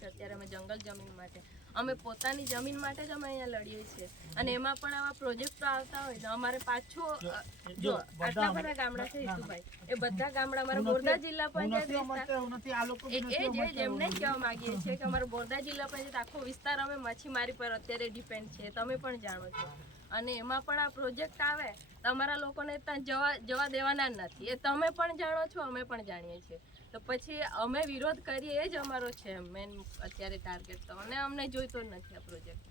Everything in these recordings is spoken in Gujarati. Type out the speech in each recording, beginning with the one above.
છે અત્યારે અમે જંગલ જમીન માટે, અમે પોતાની જમીન માટે જ અમે અહીંયા લડીએ છીએ અને એમાં પણ આવા પ્રોજેક્ટો આવતા હોય તો અમારે પાછું જો આટલા બધા ગામડા છે ઈસુભાઈ, એ બધા ગામડા અમારા બોરદા જિલ્લા પંચાયત એમને કહેવા માંગીએ છીએ કે અમારો બોરદા જિલ્લા પંચાયત આખો વિસ્તાર અમે માછીમારી પર અત્યારે ડિપેન્ડ છે, તમે પણ જાણો છો, અને એમાં પણ આ પ્રોજેક્ટ આવે તો અમારા લોકોને ત્યાં જવા દેવાના જ નથી, એ તમે પણ જાણો છો, અમે પણ જાણીએ છીએ, તો પછી અમે વિરોધ કરીએ એ જ અમારો છે મેન અત્યારે ટાર્ગેટ, તો અને અમને જોઈતો જ નથી આ પ્રોજેક્ટ,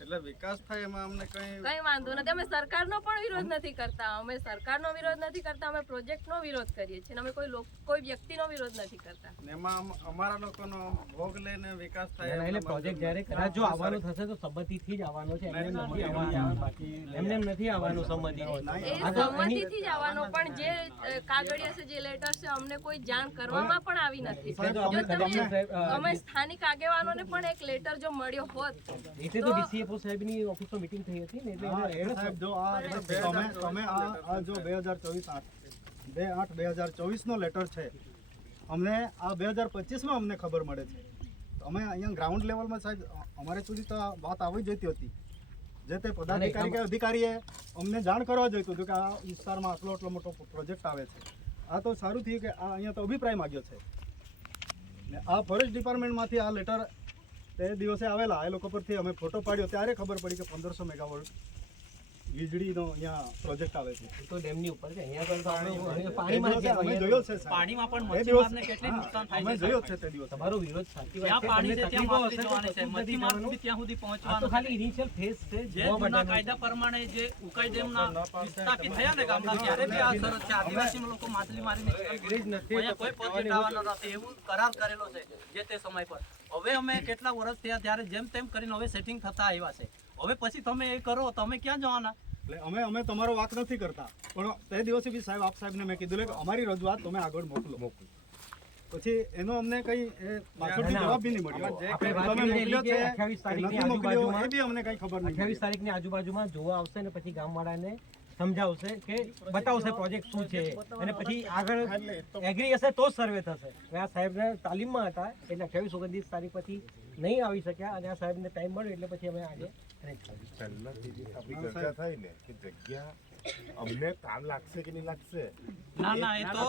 એટલે વિકાસ થાય એમાં અમને કઈ વાંધો નથી, અમે સરકારનો પણ વિરોધ નથી કરતા, અમે સરકારનો વિરોધ નથી કરતા, અમે પ્રોજેક્ટનો વિરોધ કરીએ છીએ, અમે કોઈ વ્યક્તિનો વિરોધ નથી કરતા, એમાં અમારા લોકોનો ભોગ લઈને વિકાસ થાય એટલે પ્રોજેક્ટ જ્યારે કદાચ જો આવવાનું થશે તો સંમતિથી જ આવવાનો છે, એમને નથી આવવાનું સંમતિથી જ આવવાનો, પણ જે કાગળિયા છે જે લેટર છે અમને કોઈ જાણ કરવામાં પણ આવી નથી, જો તમે અમે સ્થાનિક આગેવાનોને પણ એક લેટર જો મળ્યો હોત તો ડીસીએફઓ સાહેબની ઓફિસમાં મીટિંગ થઈ હતી ને એટલે સાહેબ જો તમે આ જો 2024 નો લેટર છે, અમને આ 2025 અમને ખબર મળે છે, અમે અહીંયા ગ્રાઉન્ડ લેવલમાં સાહેબ અમારે સુધી તો વાત આવી જતી હતી, જે તે પદાધિકારી કે અધિકારીએ અમને જાણ કરવા જોઈતું હતું કે આ વિસ્તારમાં આટલો મોટો પ્રોજેક્ટ આવે છે, આ તો સારું થયું કે આ અહીંયા તો અભિપ્રાય માગ્યો છે ને આ ફોરેસ્ટ ડિપાર્ટમેન્ટમાંથી આ લેટર તે દિવસે આવેલા, એ લોકો પરથી અમે ફોટો પાડ્યો ત્યારે ખબર પડી કે 1500 મેગાવોટ વીજળીનો અહીંયા પ્રોજેક્ટ આવે છે, તો ડેમની ઉપર છે, અહીંયા તો અમે જોયો છે પાણીમાં પણ મચ્છીમારને કેટલી નુકસાન થાય અમે જોયો છે તે દિવસ તમારો વિરોધ સાચી વાત ત્યાં છે, પાણી છે ત્યાં માછલી જોવાની છે, મચ્છીમાર સુધી ત્યાં સુધી આ તો પહોંચવાનું ખાલી ઇનિશિયલ ફેઝ છે, જે જૂના કાયદા પ્રમાણે જે ઉકાઈ ડેમના વિસ્તારથી થયા ને ગામડા ત્યારે બી આ શરત છે, આદિવાસી લોકો માછલી મારીને અહીંયા કોઈ પ્રોજેક્ટ આવવાનો નથી એવું કરાર કરેલો છે જે તે સમય પર, હવે અમે કેટલા વર્ષ થયા ત્યારે જેમ તેમ કરીને હવે સેટિંગ થતા આવ્યા છે, હવે પછી તમે એ કરો તમે ક્યાં જવાના? એટલે અમે તમારો વાત નથી કરતા, પણ તે દિવસે બી સાહેબ આપ સાહેબને મેં કીધું કે અમારી રજૂઆત તમે આગળ મોકલો, પછી એનો અમને કઈ પાછળથી જવાબ બી નહીં મળ્યો, તમે મોકલ્યો છે 28 મોકલ્યો એ બી અમને કઈ ખબર નથી, 28 તારીખની આજુબાજુમાં જોવા આવશે ને પછી ગામવાળાને સમજાવશે કે બતાવશે પ્રોજેક્ટ શું છે, અને પછી આગળ એગ્રી હશે તો જ સર્વે થશે, આ સાહેબને તાલીમમાં હતા એટલે 28-29 તારીખ પછી નહીં આવી શક્યા, અને આ સાહેબને ટાઈમ મળ્યો એટલે પછી અમે આજે ચર્ચા થઈ ને કે જગ્યા અમને કામ લાગશે કે નહીં લાગશે, ના એ તો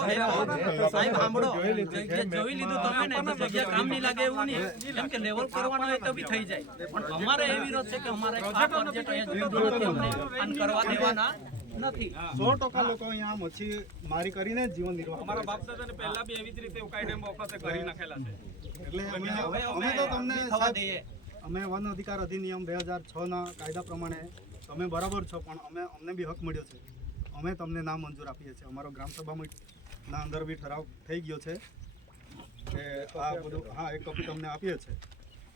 સાહેબ સાંભળો જોઈ લીધું તમે ને તો જગ્યા કામ નહીં લાગે એવું નહીં, કેમ કે લેવલ કરવાનો હોય તો બી થઈ જાય, પણ અમારે એ વિરોધ છે કે અમારે આ પ્રોજેક્ટ અહીંયા જતો નથી, અમને આન કરવા દેવાના નથી, 100% લોકો અહીંયા મચ્છી મારી કરીને જીવન નિર્વાહ અમારા બાપ દાદાને પહેલા બી એવી જ રીતે ઉકાઈ ડેમ વખતે કરી નાખેલા છે, એટલે અમે તો તમને થવા દઈએ, અમે વન અધિકાર અધિનિયમ 2006 ના કાયદા પ્રમાણે તમે બરાબર છો, પણ અમને બી હક મળ્યો છે, અમે તમને નામ મંજૂર આપીએ છીએ, અમારો ગ્રામસભામાં ના અંદર બી ઠરાવ થઈ ગયો છે કે આ બધું હા એક કોપી તમને આપીએ છીએ,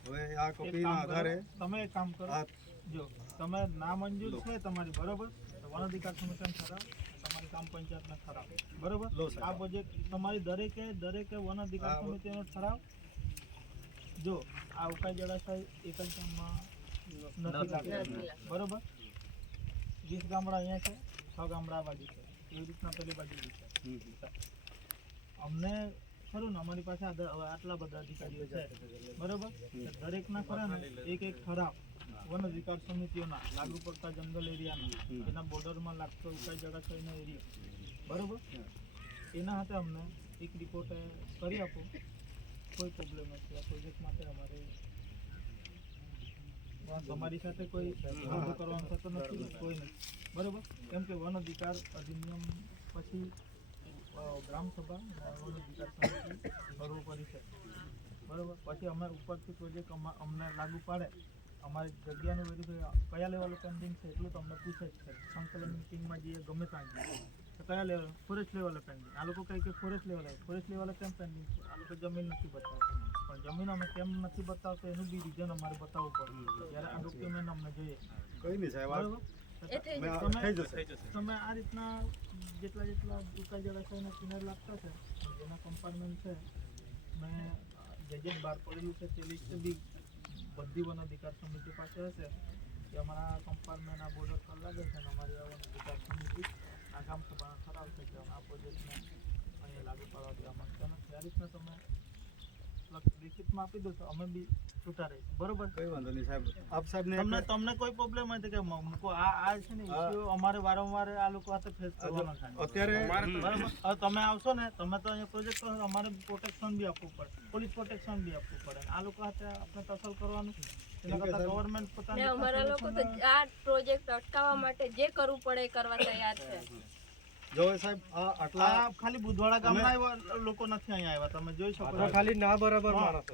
હવે આ કોપીના આધારે તમે એક કામ કરો, જો તમે નામંજૂર છે તમારી બરોબર, વન અધિકાર સમિતિનો ઠરાવ, તમારી ગ્રામ પંચાયતનો ઠરાવ બરોબર, આ પ્રોજેક્ટ તમારી દરેકે વન અધિકાર સમિતિનો ઠરાવ, જો આ ઉકાઈ જળાશય એક જ ગામમાં નથી લાગતું બરોબર, 20 ગામડા અહીંયા છે, 6 ગામડા આ બાજુ છે, એવી રીતના પેલી બાજુ બી છે, અમને ખરું ને અમારી પાસે આટલા બધા અધિકારીઓ છે બરોબર, દરેકના ખરા ને એક ઠરાવ વન અધિકાર સમિતિઓના લાગુ પડતા જંગલ એરિયાના એના બોર્ડરમાં લાગતો ઉકાઈ જળાશયનો એરિયા બરોબર, એના હાથે અમને એક રિપોર્ટ કરી આપો, કોઈ પ્રોબ્લેમ નથી, આ પ્રોજેક્ટ માટે અમારે તમારી સાથે કોઈ વાંધો કરવાનો થતો નથી, કોઈ નથી બરોબર, કેમ કે વન અધિકાર અધિનિયમ પછી ગ્રામસભા વન અધિકાર સમિતિ સર્વોપરી છે બરોબર, પછી અમે ઉપરથી પ્રોજેક્ટ અમને લાગુ પાડે, અમારી જગ્યાનું વેરીફાઈ કયા લેવલે પેન્ડિંગ છે એટલું તો અમને પૂછે જ છે, સંકલન મિટિંગમાં જઈએ ગમે ત્યાં જઈએ તો કયા લેવલ ફોરેસ્ટ લેવલે પેન્ડિંગ, આ લોકો કહે કે ફોરેસ્ટ લેવલે કેમ પેન્ડિંગ છે, આ લોકો જમીન નથી બતાવતા, પણ જમીન અમે કેમ નથી બતાવતા એનું બી રીઝન અમારે બતાવવું પડે, ત્યારે આ ડોક્યુમેન્ટ અમને જોઈએ કઈ નહીં સાહેબ બરોબર, તમે આ રીતના જેટલા ઉકાઈ જળાશયના કિનારે લાગતા છે જેના કમ્પાર્ટમેન્ટ છે, મેં જે બહાર પડેલું છે તે લિસ્ટ બી બધી વન અધિકાર સમિતિ પાસે હશે કે અમારા કમ્પાર્ટમેન્ટ આ બોર્ડર પર લાગે છે, અને અમારી આ વન અધિકાર સમિતિ આ ગામ સભાનો ઠરાવ છે કે આ પ્રોજેક્ટને અહીંયા લાગુ પાડવા દેવા માંગતા નથી, આ રીતના તમે લિખિતમાં આપી દો તો અમે બી છૂટા રહીશું બરોબર. કઈ વાંધો નહીં સાહેબ. આપ સાહેબને તમને કોઈ પ્રોબ્લેમ હોય તો કે મૂકો આ છે ને ઇસ્યુ અમારે વારંવાર આ લોકો સાથે ફેસ કરવાનો થાય અત્યારે બરાબર. હવે તમે આવશો ને તમે તો અહીંયા પ્રોજેક્ટ કરો અમારે પ્રોટેક્શન બી આપવું પડે, પોલીસ પ્રોટેક્શન બી આપવું પડે. આ લોકો સાથે આપણે ટસલ કરવાનું એના કરતાં ગવર્મેન્ટ ને પોતાની અમારા લોકો તો આ પ્રોજેક્ટ અટકાવવા માટે જે કરવું પડે એ કરવા તૈયાર છે. જો સાહેબ આટલા આ ખાલી બુધવાડા ગામના એવા લોકો નથી અહીંયા આવ્યા, તમે જોઈ શકો છો. ખાલી ના બરાબર માણસ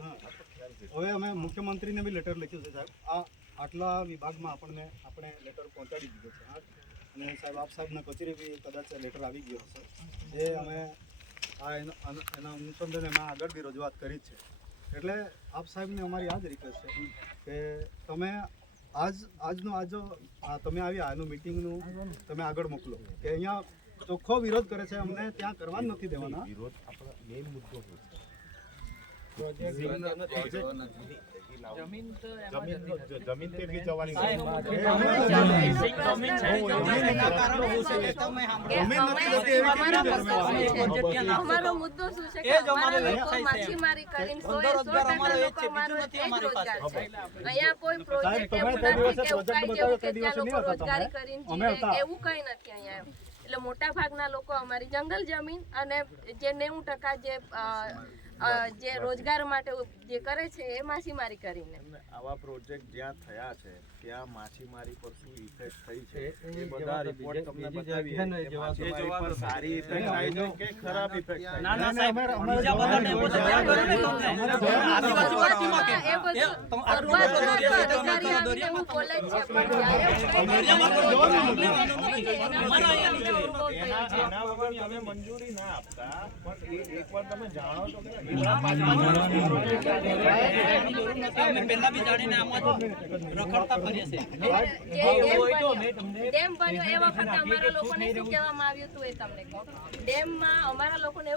હવે અમે મુખ્યમંત્રીને બી લેટર લખ્યું છે સાહેબ. આટલા વિભાગમાં આપણે લેટર પહોંચાડી દીધો છે. અને સાહેબ આપ સાહેબના કચેરી બી કદાચ લેટર આવી ગયો હશે. એ અમે એના અનુસંધાને અમે આગળ બી રજૂઆત કરી છે. એટલે આપ સાહેબને અમારી આ જ રિક્વેસ્ટ છે કે તમે તમે આવી આનું મિટિંગનું તમે આગળ મોકલો કે અહીંયા ચોખ્ખો વિરોધ કરે છે, અમને ત્યાં કરવા જ નથી દેવાના. વિરોધ આપણો મેઇન મુદ્દો શું છે? જમીન તેટલી જવાની અમારો મુદ્દો શું છે કે અમારા લોકો માછીમારી કરીને 100% લોકો અમારો એક જ રોજગાર છે. અહીંયા કોઈ પ્રોજેક્ટ એવું નથી કે ઉકાઈ જેવું કે ત્યાં લોકો રોજગારી કરીને જીવે એવું કંઈ નથી અહીંયા એમ. એટલે મોટા ભાગના લોકો અમારી જંગલ જમીન અને જે 90% જે રોજગાર માટે જે કરે છે એ માછીમારી કરીને. આવા પ્રોજેક્ટ જ્યાં થયા છે ત્યાં માછીમારી પર શું ઇફેક્ટ થઈ છે એ બધા રિપોર્ટ તમને બતાવીએ કે માછીમારી પર સારી ઇફેક્ટ થાય છે કે ખરાબ ઇફેક્ટ થાય છે. ના ના સાહેબ બીજા બધા ડેમો તો ત્યાં કરો ને તમને આદિવાસીમાં કે એ બધું શરૂઆતમાં તો અધિકારી આવીને એવું બોલે જ છે પણ જ્યારે અમારા અહીંયા એના વગર તમે મંજૂરી ના આપતા પણ એ એકવાર તમે જાણો છો કે અમે પહેલા બી જાણીને આમાં રખડતા ફરીએ છીએ. ડેમ બન્યો એ વખતે અમારા લોકોને શું કહેવામાં આવ્યું હતું એ તમને કહું. ડેમમાં અમારા લોકોને એવું